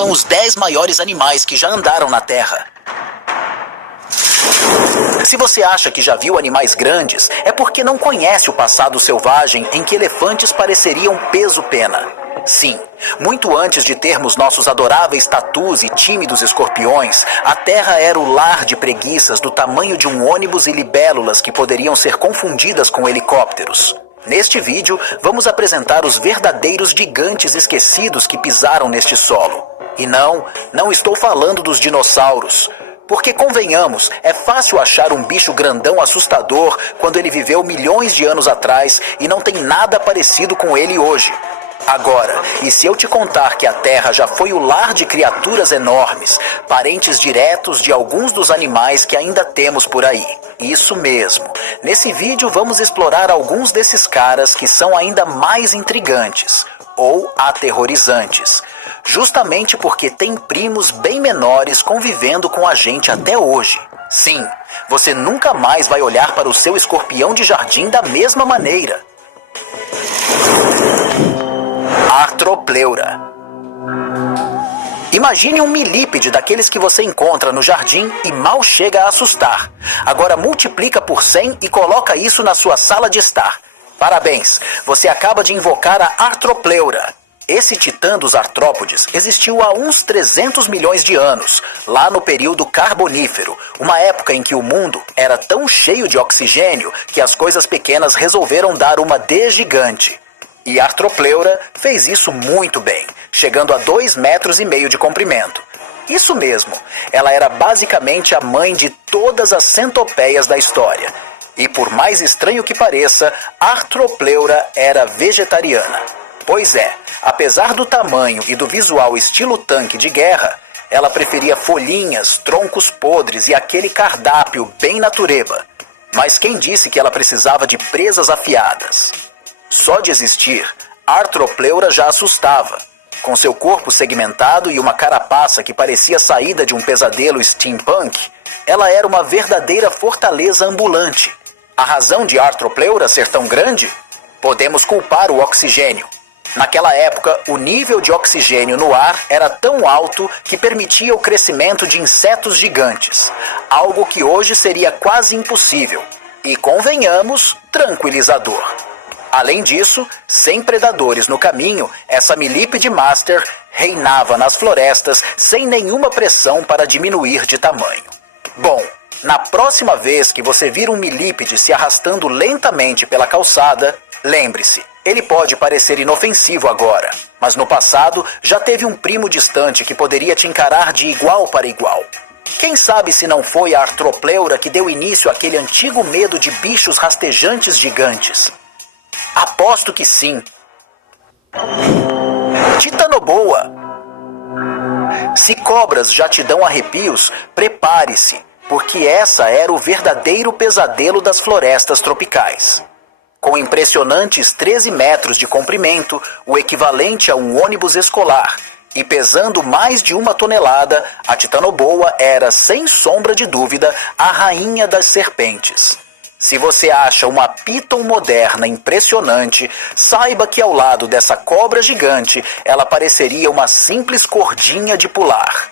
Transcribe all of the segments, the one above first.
estão os 10 maiores animais que já andaram na Terra. Se você acha que já viu animais grandes, é porque não conhece o passado selvagem em que elefantes pareceriam peso-pena. Sim, muito antes de termos nossos adoráveis tatus e tímidos escorpiões, a Terra era o lar de preguiças do tamanho de um ônibus e libélulas que poderiam ser confundidas com helicópteros. Neste vídeo, vamos apresentar os verdadeiros gigantes esquecidos que pisaram neste solo. E não estou falando dos dinossauros. Porque, convenhamos, é fácil achar um bicho grandão assustador quando ele viveu milhões de anos atrás e não tem nada parecido com ele hoje. Agora, e se eu te contar que a Terra já foi o lar de criaturas enormes, parentes diretos de alguns dos animais que ainda temos por aí? Isso mesmo. Nesse vídeo vamos explorar alguns desses caras que são ainda mais intrigantes ou aterrorizantes, justamente porque tem primos bem menores convivendo com a gente até hoje. Sim, você nunca mais vai olhar para o seu escorpião de jardim da mesma maneira. Arthropleura. Imagine um milípede daqueles que você encontra no jardim e mal chega a assustar. Agora multiplica por 100 e coloca isso na sua sala de estar. Parabéns, você acaba de invocar a Arthropleura. Esse titã dos artrópodes existiu há uns 300 milhões de anos, lá no período Carbonífero, uma época em que o mundo era tão cheio de oxigênio que as coisas pequenas resolveram dar uma de gigante. E Arthropleura fez isso muito bem, chegando a 2,5 metros de comprimento. Isso mesmo, ela era basicamente a mãe de todas as centopeias da história. E por mais estranho que pareça, Arthropleura era vegetariana. Pois é, apesar do tamanho e do visual estilo tanque de guerra, ela preferia folhinhas, troncos podres e aquele cardápio bem natureba. Mas quem disse que ela precisava de presas afiadas? Só de existir, Arthropleura já assustava. Com seu corpo segmentado e uma carapaça que parecia saída de um pesadelo steampunk, ela era uma verdadeira fortaleza ambulante. A razão de Arthropleura ser tão grande? Podemos culpar o oxigênio. Naquela época, o nível de oxigênio no ar era tão alto que permitia o crescimento de insetos gigantes, algo que hoje seria quase impossível e, convenhamos, tranquilizador. Além disso, sem predadores no caminho, essa milípede master reinava nas florestas sem nenhuma pressão para diminuir de tamanho. Bom, na próxima vez que você vir um milípede se arrastando lentamente pela calçada, lembre-se, ele pode parecer inofensivo agora, mas no passado já teve um primo distante que poderia te encarar de igual para igual. Quem sabe se não foi a Arthropleura que deu início àquele antigo medo de bichos rastejantes gigantes? Aposto que sim. Titanoboa. Se cobras já te dão arrepios, prepare-se, porque essa era o verdadeiro pesadelo das florestas tropicais. Com impressionantes 13 metros de comprimento, o equivalente a um ônibus escolar, e pesando mais de 1 tonelada, a Titanoboa era, sem sombra de dúvida, a rainha das serpentes. Se você acha uma Python moderna impressionante, saiba que ao lado dessa cobra gigante, ela pareceria uma simples cordinha de pular.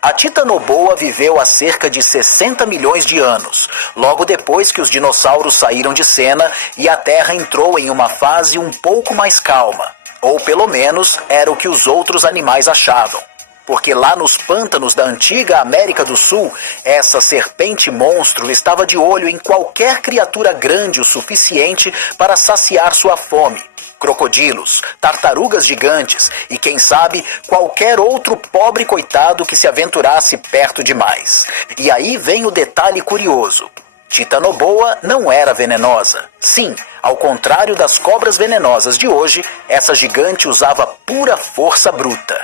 A Titanoboa viveu há cerca de 60 milhões de anos, logo depois que os dinossauros saíram de cena e a Terra entrou em uma fase um pouco mais calma, ou pelo menos era o que os outros animais achavam. Porque lá nos pântanos da antiga América do Sul, essa serpente monstro estava de olho em qualquer criatura grande o suficiente para saciar sua fome. Crocodilos, tartarugas gigantes e, quem sabe, qualquer outro pobre coitado que se aventurasse perto demais. E aí vem o detalhe curioso. Titanoboa não era venenosa. Sim, ao contrário das cobras venenosas de hoje, essa gigante usava pura força bruta.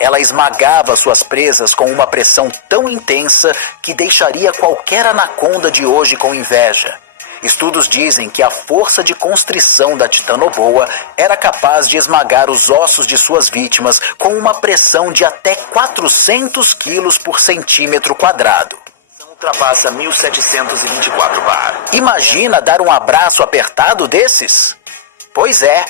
Ela esmagava suas presas com uma pressão tão intensa que deixaria qualquer anaconda de hoje com inveja. Estudos dizem que a força de constrição da Titanoboa era capaz de esmagar os ossos de suas vítimas com uma pressão de até 400 quilos por centímetro quadrado. Ultrapassa 1724 bar. Imagina dar um abraço apertado desses? Pois é.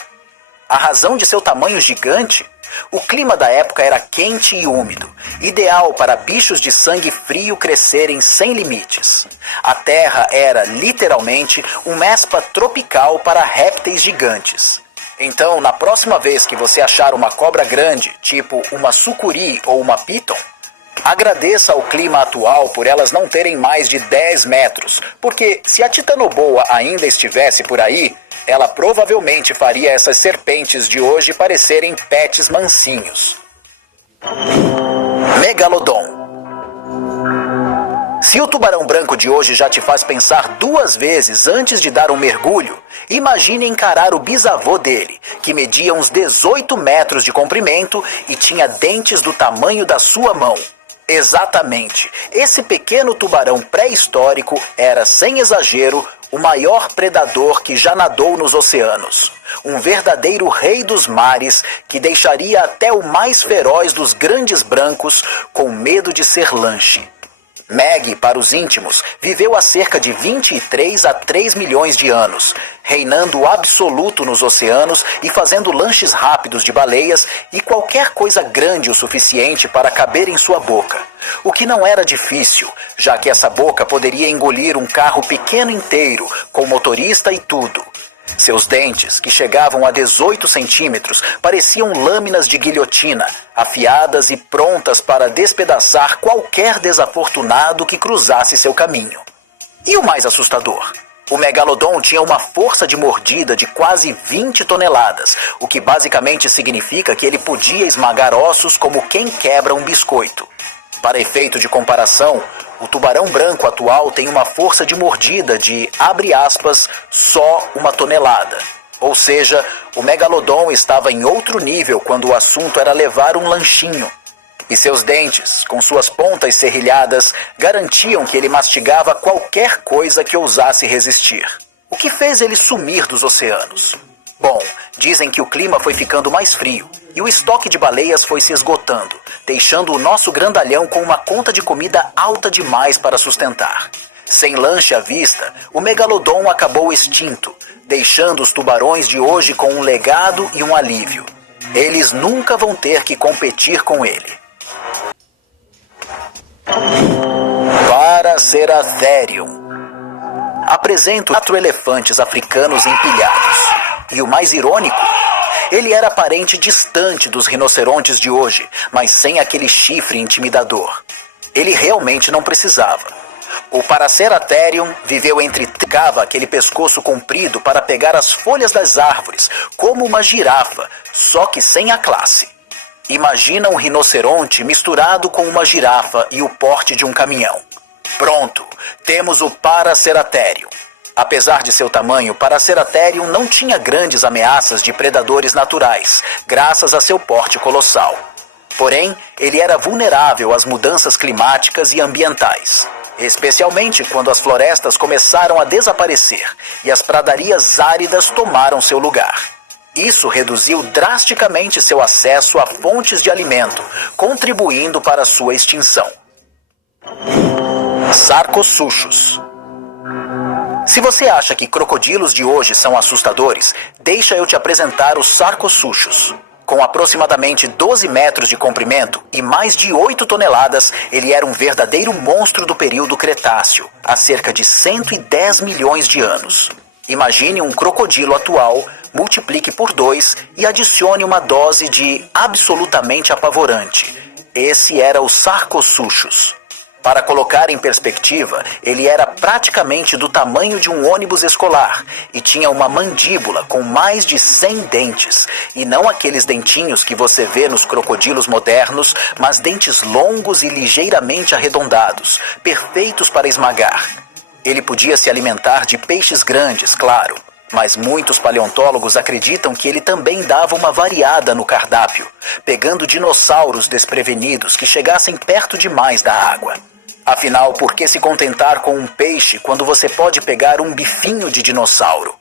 A razão de seu tamanho gigante O clima da época era quente e úmido, ideal para bichos de sangue frio crescerem sem limites. A terra era, literalmente, um mespa tropical para répteis gigantes. Então, na próxima vez que você achar uma cobra grande, tipo uma sucuri ou uma piton, agradeça ao clima atual por elas não terem mais de 10 metros, porque se a titanoboa ainda estivesse por aí, ela provavelmente faria essas serpentes de hoje parecerem pets mansinhos. Megalodon. Se o tubarão branco de hoje já te faz pensar 2 vezes antes de dar um mergulho, imagine encarar o bisavô dele, que media uns 18 metros de comprimento e tinha dentes do tamanho da sua mão. Exatamente, esse pequeno tubarão pré-histórico era, sem exagero, o maior predador que já nadou nos oceanos. Um verdadeiro rei dos mares que deixaria até o mais feroz dos grandes brancos com medo de ser lanche. Meg, para os íntimos, viveu há cerca de 23 a 3 milhões de anos, reinando absoluto nos oceanos e fazendo lanches rápidos de baleias e qualquer coisa grande o suficiente para caber em sua boca. O que não era difícil, já que essa boca poderia engolir um carro pequeno inteiro, com motorista e tudo. Seus dentes, que chegavam a 18 centímetros, pareciam lâminas de guilhotina, afiadas e prontas para despedaçar qualquer desafortunado que cruzasse seu caminho. E o mais assustador? O megalodon tinha uma força de mordida de quase 20 toneladas, o que basicamente significa que ele podia esmagar ossos como quem quebra um biscoito. Para efeito de comparação, o tubarão branco atual tem uma força de mordida de, abre aspas, só 1 tonelada. Ou seja, o megalodon estava em outro nível quando o assunto era levar um lanchinho. E seus dentes, com suas pontas serrilhadas, garantiam que ele mastigava qualquer coisa que ousasse resistir. O que fez ele sumir dos oceanos? Bom, dizem que o clima foi ficando mais frio e o estoque de baleias foi se esgotando, deixando o nosso grandalhão com uma conta de comida alta demais para sustentar. Sem lanche à vista, o megalodon acabou extinto, deixando os tubarões de hoje com um legado e um alívio. Eles nunca vão ter que competir com ele. Paraceratherium. Apresento 4 elefantes africanos empilhados. E o mais irônico, ele era parente distante dos rinocerontes de hoje, mas sem aquele chifre intimidador. Ele realmente não precisava. O Paraceratherium viveu tricava aquele pescoço comprido para pegar as folhas das árvores, como uma girafa, só que sem a classe. Imagina um rinoceronte misturado com uma girafa e o porte de um caminhão. Pronto, temos o Paraceratherium. Apesar de seu tamanho, Paraceratherium não tinha grandes ameaças de predadores naturais, graças a seu porte colossal. Porém, ele era vulnerável às mudanças climáticas e ambientais, especialmente quando as florestas começaram a desaparecer e as pradarias áridas tomaram seu lugar. Isso reduziu drasticamente seu acesso a fontes de alimento, contribuindo para sua extinção. Sarcosuchus. Se você acha que crocodilos de hoje são assustadores, deixa eu te apresentar os Sarcosuchus. Com aproximadamente 12 metros de comprimento e mais de 8 toneladas, ele era um verdadeiro monstro do período Cretáceo, há cerca de 110 milhões de anos. Imagine um crocodilo atual, multiplique por 2 e adicione uma dose de absolutamente apavorante. Esse era o Sarcosuchus. Para colocar em perspectiva, ele era praticamente do tamanho de um ônibus escolar e tinha uma mandíbula com mais de 100 dentes, e não aqueles dentinhos que você vê nos crocodilos modernos, mas dentes longos e ligeiramente arredondados, perfeitos para esmagar. Ele podia se alimentar de peixes grandes, claro, mas muitos paleontólogos acreditam que ele também dava uma variada no cardápio, pegando dinossauros desprevenidos que chegassem perto demais da água. Afinal, por que se contentar com um peixe quando você pode pegar um bifinho de dinossauro?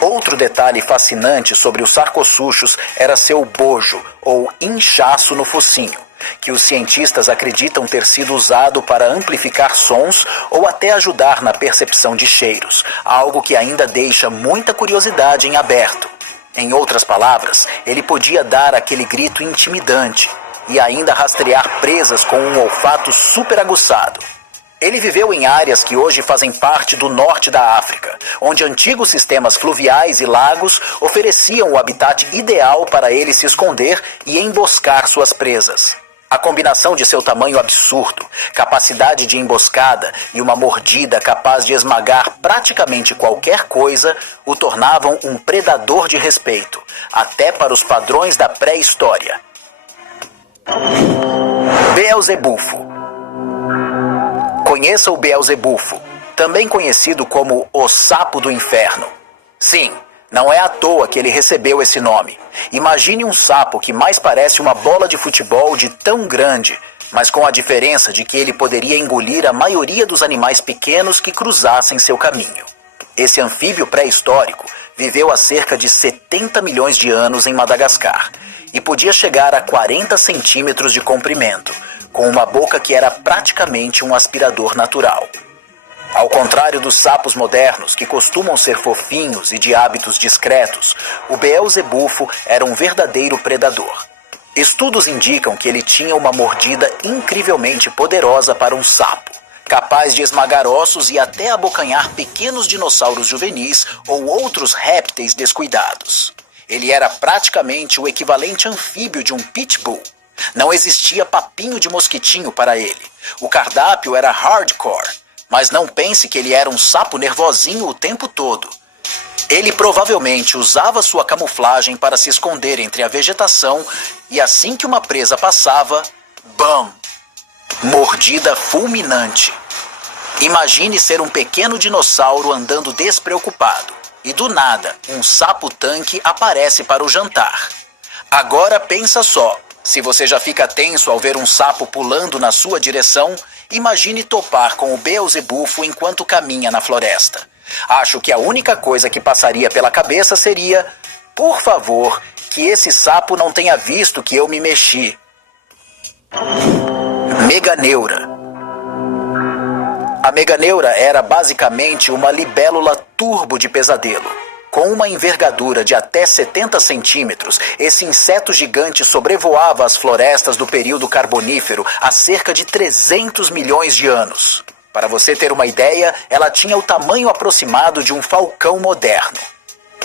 Outro detalhe fascinante sobre os Sarcosuchus era seu bojo, ou inchaço no focinho, que os cientistas acreditam ter sido usado para amplificar sons ou até ajudar na percepção de cheiros, algo que ainda deixa muita curiosidade em aberto. Em outras palavras, ele podia dar aquele grito intimidante e ainda rastrear presas com um olfato super aguçado. Ele viveu em áreas que hoje fazem parte do norte da África, onde antigos sistemas fluviais e lagos ofereciam o habitat ideal para ele se esconder e emboscar suas presas. A combinação de seu tamanho absurdo, capacidade de emboscada e uma mordida capaz de esmagar praticamente qualquer coisa o tornavam um predador de respeito, até para os padrões da pré-história. Beelzebufo. Conheça o Beelzebufo, também conhecido como o Sapo do Inferno. Sim, não é à toa que ele recebeu esse nome. Imagine um sapo que mais parece uma bola de futebol de tão grande, mas com a diferença de que ele poderia engolir a maioria dos animais pequenos que cruzassem seu caminho. Esse anfíbio pré-histórico viveu há cerca de 70 milhões de anos em Madagascar e podia chegar a 40 centímetros de comprimento, com uma boca que era praticamente um aspirador natural. Ao contrário dos sapos modernos, que costumam ser fofinhos e de hábitos discretos, o Beelzebufo era um verdadeiro predador. Estudos indicam que ele tinha uma mordida incrivelmente poderosa para um sapo, capaz de esmagar ossos e até abocanhar pequenos dinossauros juvenis ou outros répteis descuidados. Ele era praticamente o equivalente anfíbio de um pitbull. Não existia papinho de mosquitinho para ele. O cardápio era hardcore, mas não pense que ele era um sapo nervosinho o tempo todo. Ele provavelmente usava sua camuflagem para se esconder entre a vegetação e assim que uma presa passava, BAM! Mordida fulminante. Imagine ser um pequeno dinossauro andando despreocupado e do nada um sapo-tanque aparece para o jantar. Agora pensa só, se você já fica tenso ao ver um sapo pulando na sua direção, imagine topar com o Beelzebufo enquanto caminha na floresta. Acho que a única coisa que passaria pela cabeça seria: por favor, que esse sapo não tenha visto que eu me mexi. Meganeura. A meganeura era basicamente uma libélula turbo de pesadelo. Com uma envergadura de até 70 centímetros, esse inseto gigante sobrevoava as florestas do período carbonífero há cerca de 300 milhões de anos. Para você ter uma ideia, ela tinha o tamanho aproximado de um falcão moderno.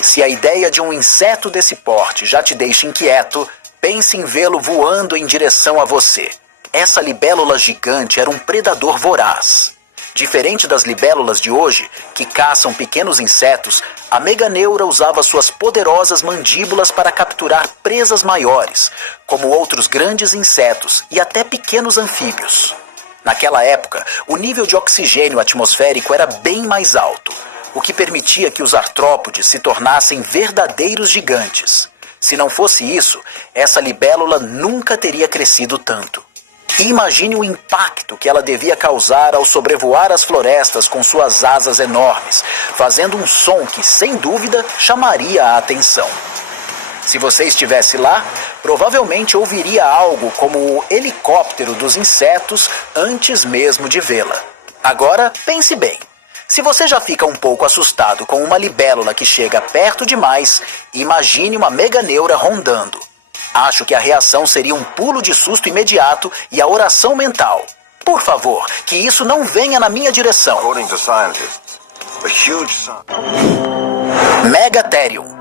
Se a ideia de um inseto desse porte já te deixa inquieto, pense em vê-lo voando em direção a você. Essa libélula gigante era um predador voraz. Diferente das libélulas de hoje, que caçam pequenos insetos, a meganeura usava suas poderosas mandíbulas para capturar presas maiores, como outros grandes insetos e até pequenos anfíbios. Naquela época, o nível de oxigênio atmosférico era bem mais alto, o que permitia que os artrópodes se tornassem verdadeiros gigantes. Se não fosse isso, essa libélula nunca teria crescido tanto. Imagine o impacto que ela devia causar ao sobrevoar as florestas com suas asas enormes, fazendo um som que, sem dúvida, chamaria a atenção. Se você estivesse lá, provavelmente ouviria algo como o helicóptero dos insetos antes mesmo de vê-la. Agora, pense bem. Se você já fica um pouco assustado com uma libélula que chega perto demais, imagine uma meganeura rondando. Acho que a reação seria um pulo de susto imediato e a oração mental: por favor, que isso não venha na minha direção. Megatherium.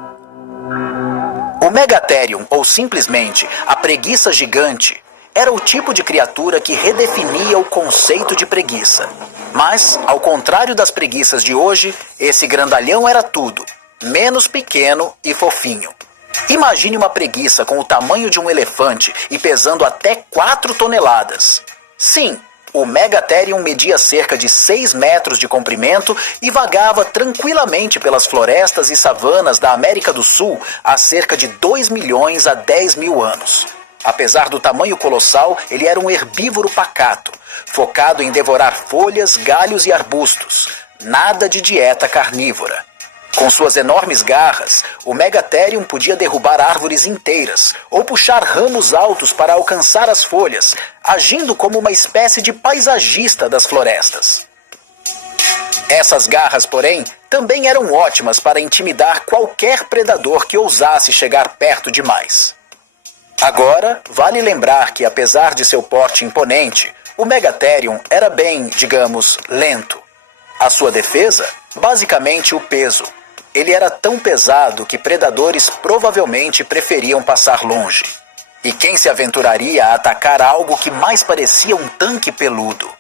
O Megatherium, ou simplesmente a preguiça gigante, era o tipo de criatura que redefinia o conceito de preguiça. Mas, ao contrário das preguiças de hoje, esse grandalhão era tudo, menos pequeno e fofinho. Imagine uma preguiça com o tamanho de um elefante e pesando até 4 toneladas. Sim, o Megatherium media cerca de 6 metros de comprimento e vagava tranquilamente pelas florestas e savanas da América do Sul há cerca de 2 milhões a 10 mil anos. Apesar do tamanho colossal, ele era um herbívoro pacato, focado em devorar folhas, galhos e arbustos. Nada de dieta carnívora. Com suas enormes garras, o Megatherium podia derrubar árvores inteiras ou puxar ramos altos para alcançar as folhas, agindo como uma espécie de paisagista das florestas. Essas garras, porém, também eram ótimas para intimidar qualquer predador que ousasse chegar perto demais. Agora, vale lembrar que, apesar de seu porte imponente, o Megatherium era bem, digamos, lento. A sua defesa, basicamente o peso. Ele era tão pesado que predadores provavelmente preferiam passar longe. E quem se aventuraria a atacar algo que mais parecia um tanque peludo?